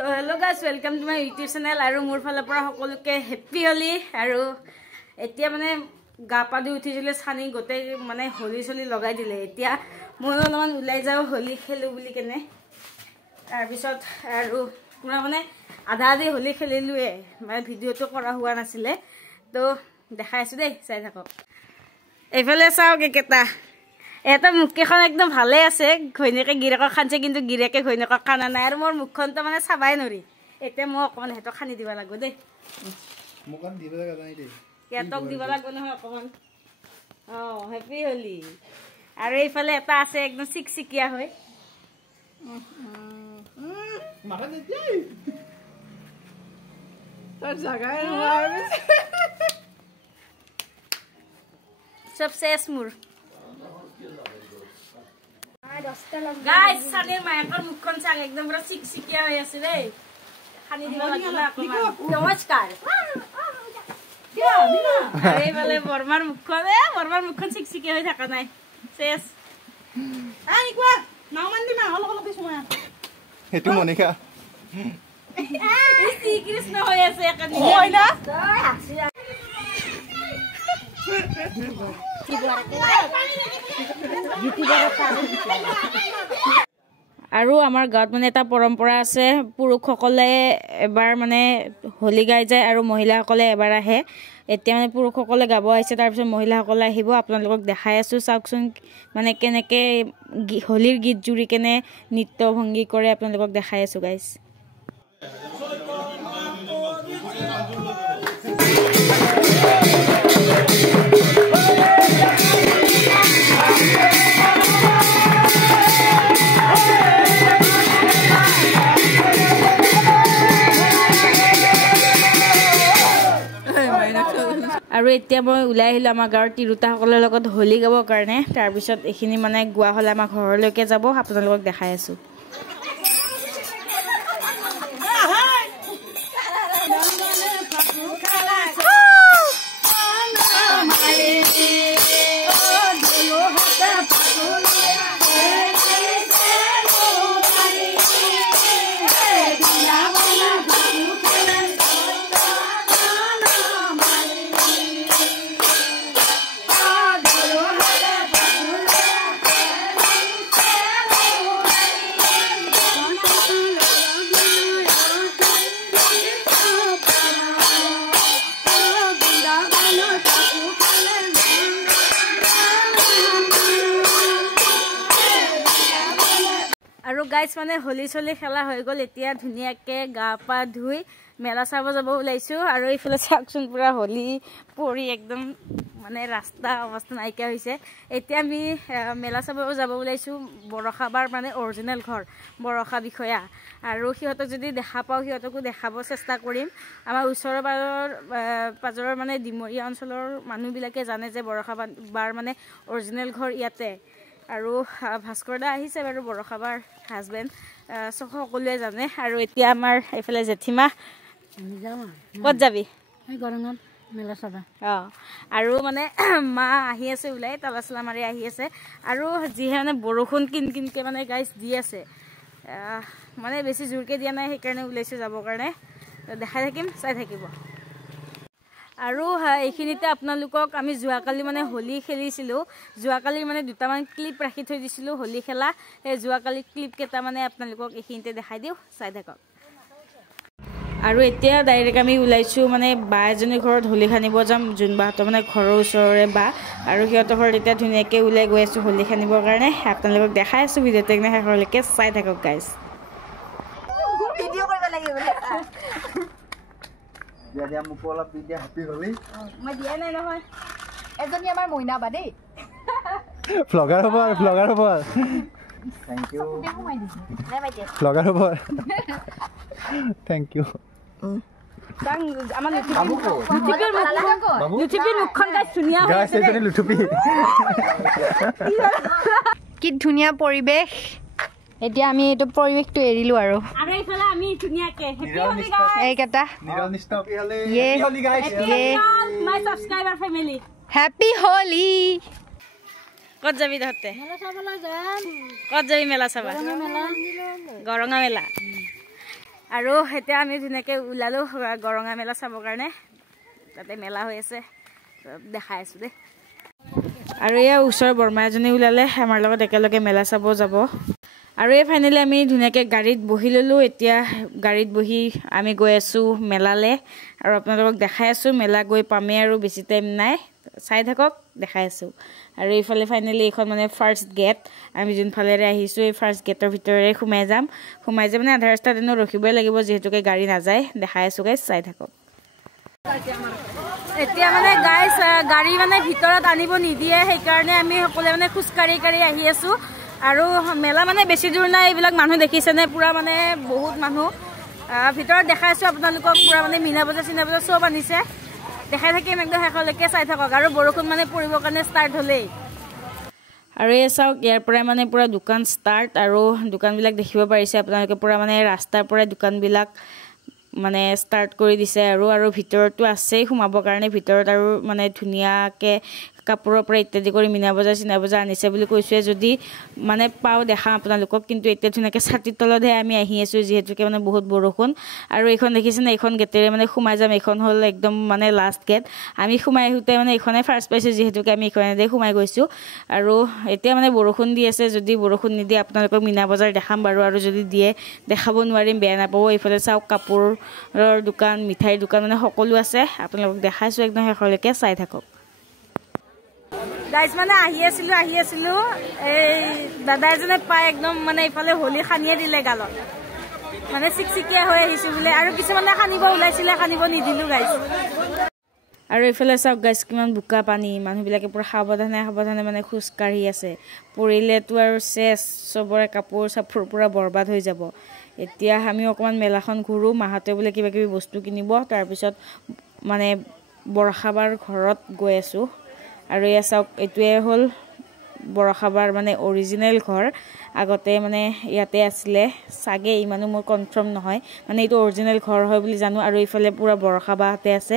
তো hello' guys welcome to my YouTube channel আৰু মোৰ ফালৰ পৰা সকলোকে হেপ্পী হোলী আৰু এতিয়া মানে গা পা ধুই উঠিছিলে চানি গোটেই মানে হোলী চলি লগাই দিলে এতিয়া মই অলপমান ওলাই যাওঁ হোলী খেলোঁ বুলি কেনে তাৰপিছত আৰু পুৰা মানে আধা আধি হোলী খেলিলোৱে মানে ভিডিঅ'টো কৰা হোৱা নাছিলে তো দেখাই আছোঁ দেই চাই থাকক এইফালে চাওক একেটা এটা মুখকেইখন একদম ভালে আছে ঘৈণীয়েকে গিৰিয়েকক খানছে কিন্তু গিৰিয়েকে ঘৈণীয়েকক খানা নাই আৰু মোৰ মুখখনতো মানে চাবাই নৰি এতিয়া মই অকণমান সিহঁতক খানি দিব লাগিব দেই মুখখন দিব লগা নাই দেই সিহঁতক দিব লাগিব নহয় অকণমান অঁ হেপ্পী হোলী আৰু এইফালে এটা আছে একদম চিকচিকীয়া হৈ মাথা নিদিয়াই তাৰ জাগাই নহয় চব শেষ মোৰ গাইস সানিৰ মায়েকৰ মুখখন চাক একদম পুৰা চিকচিকীয়া হৈ আছে দেই খানি দিব লাগিব অকণমান নমস্কাৰ এইফালে বৰমাৰ মুখখন চিকচিকীয়া হৈ থকা নাই শেষ সেইটো মনিকা শ্ৰীকৃষ্ণ হৈ আছে আৰু আমাৰ গাঁৱত মানে এটা পৰম্পৰা আছে পুৰুষসকলে এবাৰ মানে হোলী গাই যায় আৰু মহিলাসকলে এবাৰ আহে এতিয়া মানে পুৰুষসকলে গাব আহিছে তাৰপিছত মহিলাসকলে আহিব আপোনালোকক দেখাই আছোঁ চাওকচোন মানে কেনেকৈ হোলীৰ গীত জুৰি কেনে নৃত্য ভংগী কৰে আপোনালোকক দেখাই আছোঁ গাইজ আৰু এতিয়া মই ওলাই আহিলোঁ আমাৰ গাঁৱৰ তিৰোতাসকলৰ লগত হোলী গাবৰ কাৰণে তাৰপিছত এইখিনি মানে গোৱা হ'লে আমাৰ ঘৰলৈকে যাব আপোনালোকক দেখাই আছোঁ আৰু গাইজ মানে হোলী চলি খেলা হৈ গ'ল এতিয়া ধুনীয়াকৈ গা পা ধুই মেলা চাব যাব ওলাইছোঁ আৰু এইফালে চাওকচোন পূৰা হোলী পৰি একদম মানে ৰাস্তা অৱস্থা নাইকিয়া হৈছে এতিয়া আমি মেলা চাব যাব ওলাইছোঁ বৰষাবাৰ মানে অৰিজিনেল ঘৰ বৰষা বিষয়া আৰু সিহঁতক যদি দেখা পাওঁ সিহঁতকো দেখাব চেষ্টা কৰিম আমাৰ ওচৰৰ পাজৰৰ মানে ডিমৰীয়া অঞ্চলৰ মানুহবিলাকে জানে যে বৰষাবাৰ মানে অৰিজিনেল ঘৰ ইয়াতে আৰু ভাস্কৰ দা আহিছে বাৰু বৰষাবাৰ হাজবেণ্ড সকলোৱে জানে আৰু এতিয়া আমাৰ এইফালে জেঠীমা ক'ত যাবি গৰঙত মেলা চাবা অঁ আৰু মানে মা আহি আছে ওলাই তালা চালা মাৰি আহি আছে আৰু যিহে মানে বৰষুণ কিনকৈ মানে গাইজ দি আছে মানে বেছি জোৰকৈ দিয়া নাই সেইকাৰণে ওলাইছোঁ যাবৰ কাৰণে দেখাই থাকিম চাই থাকিব আৰু এইখিনিতে আপোনালোকক আমি যোৱাকালি মানে হোলী খেলিছিলোঁ যোৱাকালি মানে দুটামান ক্লিপ ৰাখি থৈ দিছিলোঁ হোলী খেলা সেই যোৱাকালি ক্লিপকেইটা মানে আপোনালোকক এইখিনিতে দেখাই দিওঁ চাই থাকক আৰু এতিয়া ডাইৰেক্ট আমি ওলাইছোঁ মানে বা এজনীৰ ঘৰত হোলী খানিব যাম যোন বাহঁতৰ মানে ঘৰৰ ওচৰৰে বা আৰু সিহঁতৰ ঘৰত এতিয়া ধুনীয়াকৈ ওলাই গৈ আছোঁ হোলী খানিবৰ কাৰণে আপোনালোকক দেখাই আছোঁ ভিডিঅ'টো একদম শেষলৈকে চাই থাকক গাইজ দিয়া মোক অলপ দি দিয়া হেপ্পী হোলী মই দিয়া নাই নহয় এজনী আমাৰ মইনা বা দেই ভ্লগাৰ হ'ব থেংক ইউ ভ্লগাৰ হ'ব থেংক ইউ আমাৰ লুথুপিৰ মুখখন গাইজ ধুনীয়া কি ধুনীয়া পৰিৱেশ এতিয়া আমি এইটো পৰিৱেশটো এৰিলোঁ আৰু এইফালে আমি ধুনীয়াকৈ এইকেইটা মাই ছাবস্ক্ৰাইবাৰ ফেমিলি হেপ্পী হোলী ক'ত যাবি তহঁতে ক'ত যাবি মেলা চাবা গৰঙা মেলা আৰু এতিয়া আমি ধুনীয়াকৈ ওলালোঁ গৰঙা মেলা চাবৰ কাৰণে তাতে মেলা হৈ আছে দেখাই আছোঁ দেই আৰু এয়া ওচৰৰ বৰমা এজনী ওলালে আমাৰ লগত একেলগে মেলা চাব যাব আৰু এই ফাইনেলি আমি ধুনীয়াকৈ গাড়ীত বহি ল'লোঁ এতিয়া গাড়ীত বহি আমি গৈ আছোঁ মেলালৈ আৰু আপোনালোকক দেখাই আছোঁ মেলা গৈ পামেই আৰু বেছি টাইম নাই চাই থাকক দেখাই আছোঁ আৰু এইফালে ফাইনেলি এইখন মানে ফাৰ্ষ্ট গেট আমি যোনফালেৰে আহিছোঁ এই ফাৰ্ষ্ট গেটৰ ভিতৰেৰে সোমাই যাম মানে আধা ৰাস্তাত এনেও ৰখিবই লাগিব যিহেতুকে গাড়ী নাযায় দেখাই আছোঁ গাইছ চাই থাকক এতিয়া মানে গাইছ গাড়ী মানে ভিতৰত আনিব নিদিয়ে সেইকাৰণে আমি সকলোৱে মানে খোজকাঢ়ি আহি আছোঁ আৰু মেলা মানে বেছি দূৰ নাই এইবিলাক মানুহ দেখিছেনে পুৰা মানে বহুত মানুহ ভিতৰত দেখাই আছোঁ আপোনালোকক পুৰা মানে মিনা বজাৰ চিনা বজাৰ চব আনিছে দেখাই থাকিম একদম শেষলৈকে চাই থাকক আৰু বৰষুণ মানে পৰিবৰ কাৰণে ষ্টাৰ্ট হ'লেই আৰু এই চাওক ইয়াৰ পৰাই মানে পুৰা দোকান ষ্টাৰ্ট আৰু দোকানবিলাক দেখিব পাৰিছে আপোনালোকে পুৰা মানে ৰাস্তাৰ পৰাই দোকানবিলাক মানে ষ্টাৰ্ট কৰি দিছে আৰু ভিতৰতো আছেই সোমাবৰ কাৰণে ভিতৰত আৰু মানে ধুনীয়াকৈ কাপোৰৰ পৰা ইত্যাদি কৰি মিনা বজাৰ চিনা বজাৰ আনিছে বুলি কৈছোঁৱে যদি মানে পাওঁ দেখাম আপোনালোকক কিন্তু এতিয়া ধুনীয়াকৈ ছাতিৰ তলতহে আমি আহি আছোঁ যিহেতুকে মানে বহুত বৰষুণ আৰু এইখন দেখিছেনে এইখন গেটেৰে মানে সোমাই যাম এইখন হ'ল একদম মানে লাষ্ট গেট আমি সোমাই আহোঁতে মানে এইখনে ফাৰ্ষ্ট পাইছোঁ যিহেতুকে আমি এইখনেদি সোমাই গৈছোঁ আৰু এতিয়া মানে বৰষুণ দি আছে যদি বৰষুণ নিদিয়ে আপোনালোকক মিনা বজাৰ দেখাম বাৰু আৰু যদি দিয়ে দেখাব নোৱাৰিম বেয়া নাপাব এইফালে চাওক কাপোৰৰ দোকান মিঠাইৰ দোকান মানে সকলো আছে আপোনালোকক দেখাইছোঁ একদম শেষলৈকে চাই থাকক গাইজ মানে আহি আছিলোঁ এই দাদা এজনে পাই একদম মানে এইফালে হোলী সানিয়ে দিলে গালত মানে চিকচিকীয়া হৈ আহিছোঁ বোলে আৰু কিছুমানে সানিব ওলাইছিলে সানিব নিদিলোঁ গাইজ আৰু এইফালে চাওক গাইজ কিমান বোকা পানী মানুহবিলাকে পুৰা সাৱধানে মানে খোজকাঢ়ি আছে পৰিলেতো আৰু চেচ চবৰে কাপোৰ চাপোৰ পুৰা বৰবাদ হৈ যাব এতিয়া আমি অকণমান মেলাখন ঘূৰোঁ মাহঁতে বোলে কিবা কিবি বস্তু কিনিব তাৰপিছত মানে বৰষাবাৰ ঘৰত গৈ আছোঁ আৰু এয়া চাওক এইটোৱে হ'ল বৰষাবাৰ মানে অৰিজিনেল ঘৰ আগতে মানে ইয়াতে আছিলে চাগে ইমানো মোৰ কনফাৰ্ম নহয় মানে এইটো অৰিজিনেল ঘৰ হয় বুলি জানো আৰু এইফালে পুৰা বৰষাবাহঁতে আছে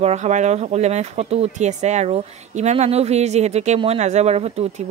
বৰষাবাৰ লগত সকলোৱে মানে ফটো উঠি আছে আৰু ইমান মানুহ ভিৰ যিহেতুকে মই নাযাওঁ বাৰু ফটো উঠিব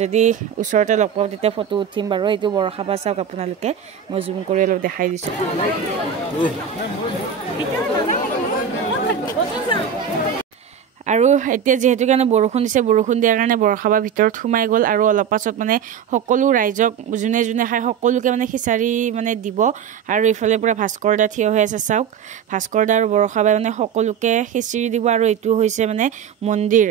যদি ওচৰতে লগ পাওঁ তেতিয়া ফটো উঠিম বাৰু এইটো বৰষাবা চাওক আপোনালোকে মই জুম কৰি অলপ দেখাই দিছোঁ আৰু এতিয়া যিহেতুকে মানে বৰষুণ দিছে বৰষুণ দিয়াৰ কাৰণে বৰষাবাৰ ভিতৰত সোমাই গ'ল আৰু অলপ পাছত মানে সকলো ৰাইজক যোনে খায় সকলোকে মানে খিচাৰি মানে দিব আৰু এইফালে পুৰা ভাস্কৰ দা থিয় হৈ আছে চাওক ভাস্কৰ দা আৰু বৰষাবাই মানে সকলোকে খিচিৰি দিব আৰু এইটো হৈছে মানে মন্দিৰ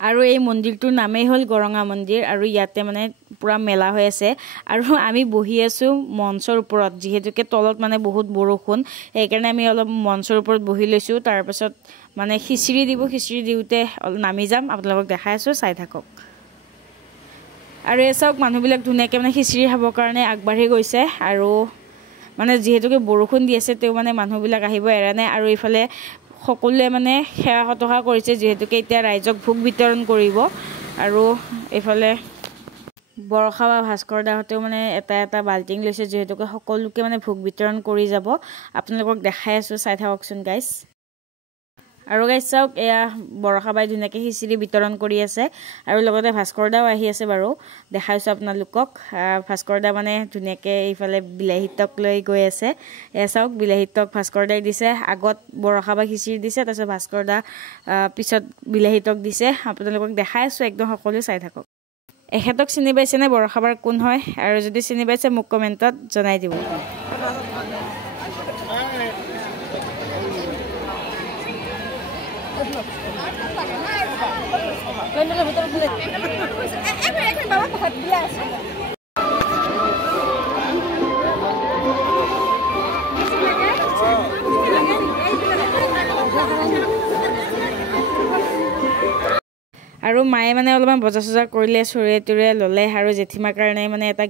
আৰু এই মন্দিৰটোৰ নামেই হ'ল গৰঙা মন্দিৰ আৰু ইয়াতে মানে পুৰা মেলা হৈ আছে আৰু আমি বহি আছোঁ মঞ্চৰ ওপৰত যিহেতুকে তলত মানে বহুত বৰষুণ সেইকাৰণে আমি অলপ মঞ্চৰ ওপৰত বহি লৈছোঁ তাৰপাছত মানে খিচিৰি দিওঁতে নামি যাম আপোনালোকক দেখাই আছোঁ চাই থাকক আৰু এই চাওক মানুহবিলাক ধুনীয়াকৈ মানে খিচিৰি খাবৰ কাৰণে আগবাঢ়ি গৈছে আৰু মানে যিহেতুকে বৰষুণ দি আছে তেওঁ মানে মানুহবিলাক আহিব এৰা নাই আৰু এইফালে সকলোৱে মানে সেৱা সতকা কৰিছে যিহেতুকে এতিয়া ৰাইজক ভোগ বিতৰণ কৰিব আৰু এইফালে বৰষা বা ভাস্কৰ দাহঁতেও মানে এটা বাল্টিং লৈছে যিহেতুকে সকলোকে মানে ভোগ বিতৰণ কৰি যাব আপোনালোকক দেখাই আছোঁ চাই থাককচোন গাইজ আৰু গাইজ চাওক এয়া বৰষাবাই ধুনীয়াকৈ খিচিৰি বিতৰণ কৰি আছে আৰু লগতে ভাস্কৰ দাও আহি আছে বাৰু দেখাইছোঁ আপোনালোকক ভাস্কৰ দা মানে ধুনীয়াকৈ এইফালে বিলাহীটক লৈ গৈ আছে এয়া চাওক বিলাহীটক ভাস্কৰ দাই দিছে আগত বৰষাবাই খিচিৰি দিছে তাৰপিছত ভাস্কৰ দা পিছত বিলাহীটক দিছে আপোনালোকক দেখাই আছোঁ একদম সকলোৱে চাই থাকক এখেতক চিনি পাইছেনে বৰষাবাৰ কোন হয় আৰু যদি চিনি পাইছে মোক কমেণ্টত জনাই দিব আৰু মায়ে মানে অলপমান বজাৰ চজাৰ কৰিলে চৰিয়ে তুৰিয়ে ল'লে আৰু জেঠীমাৰ কাৰণে মানে এটা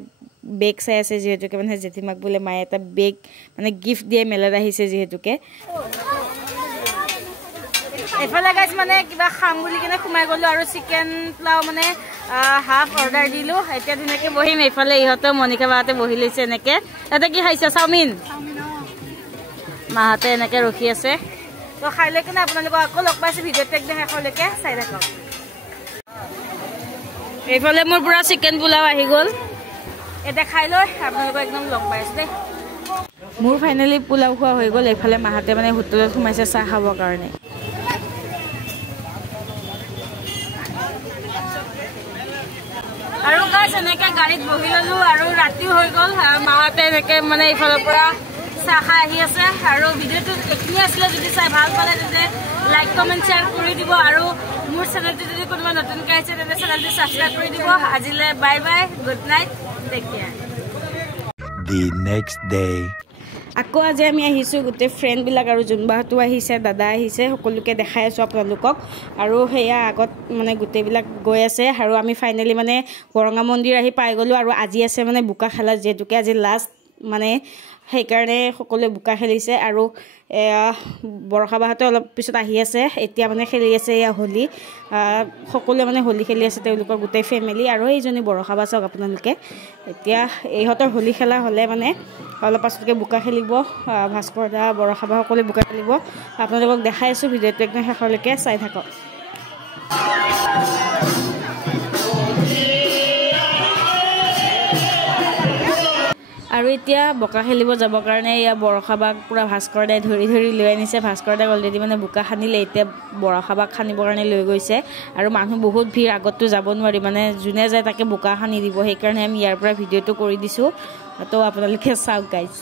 বেগ চাই আছে যিহেতুকে মানে জেঠীমাক বোলে মায়ে এটা বেগ মানে গিফ্ট দিয়ে মেলাত আহিছে যিহেতুকে এইফালে গাইজ মানে কিবা খাম বুলি কিনে সোমাই গ'লোঁ আৰু চিকেন পোলাও মানে হাফ অৰ্ডাৰ দিলোঁ এতিয়া ধুনীয়াকৈ বহিম এইফালে ইহঁতেও মণিকা বাহঁতে বহি লৈছে এনেকৈ তাতে কি খাইছে চাওমিন মাহঁতে এনেকৈ ৰখি আছে তো খাই লৈ কিনে আপোনালোকক আকৌ লগ পাইছোঁ ভিডিঅ'টো একদম শেষলৈকে চাই থাকক এইফালে মোৰ পুৰা চিকেন পোলাও আহি গ'ল এতিয়া খাই লৈ আপোনালোকক একদম লগ পাই আছোঁ দেই মোৰ ফাইনেলি পোলাও খোৱা হৈ গ'ল এইফালে মাহাতে মানে হোটেলত সোমাইছে চাহ খাবৰ কাৰণে আৰু গাইছ এনেকৈ গাড়ীত বহি ল'লোঁ আৰু ৰাতি হৈ গ'ল মাহাতে এনেকৈ মানে এইফালৰ পৰা চাহ খাই আহি আছে আৰু ভিডিঅ'টো এইখিনিয়ে আছিলে যদি চাই ভাল পালে তেন্তে লাইক কমেণ্ট শ্বেয়াৰ কৰি দিব আৰু মোৰ চেনেলটো যদি কোনোবা নতুনকৈ আহিছে তেন্তে চেনেলটো ছাবস্ক্ৰাইব কৰি দিব আজিলৈ bye bye good night take care The next day আকৌ আজি আমি আহিছোঁ গোটেই ফ্ৰেণ্ডবিলাক আৰু জোনবাহঁতো আহিছে দাদা আহিছে সকলোকে দেখাই আছোঁ আপোনালোকক আৰু সেয়া আগত মানে গোটেইবিলাক গৈ আছে আৰু আমি ফাইনেলি মানে বৰঙা মন্দিৰ আহি পাই গ'লোঁ আৰু আজি আছে মানে বোকা খেলা যিহেতুকে আজি লাষ্ট মানে সেইকাৰণে সকলোৱে বোকা খেলিছে আৰু বৰষা বাহঁতে অলপ পিছত আহি আছে এতিয়া মানে খেলি আছে এয়া হোলী সকলোৱে মানে হোলী খেলি আছে তেওঁলোকৰ গোটেই ফেমিলি আৰু এইজনী বৰষা বা চাওক আপোনালোকে এতিয়া ইহঁতৰ হোলী খেলা হ'লে মানে অলপ পাছতকৈ বোকা খেলিব ভাস্কৰ দা বৰষা বা সকলোৱে বোকা খেলিব আপোনালোকক দেখাই আছোঁ ভিডিঅ'টো একদম শেষলৈকে চাই থাকক আৰু এতিয়া বোকা খেলিব যাবৰ কাৰণে এয়া বৰষা বাক পুৰা ভাস্কৰ দাই ধৰি ধৰি লৈ আনিছে ভাস্কৰ দাক অলৰেডি মানে বোকা খান্দিলে এতিয়া বৰষা বাক খান্দিবৰ কাৰণে লৈ গৈছে আৰু মানুহ বহুত ভিৰ আগততো যাব নোৱাৰি মানে যোনে যায় তাকে বোকা খান্দি দিব সেইকাৰণে আমি ইয়াৰ পৰা ভিডিঅ'টো কৰি দিছোঁ তো আপোনালোকে চাওক গাইজ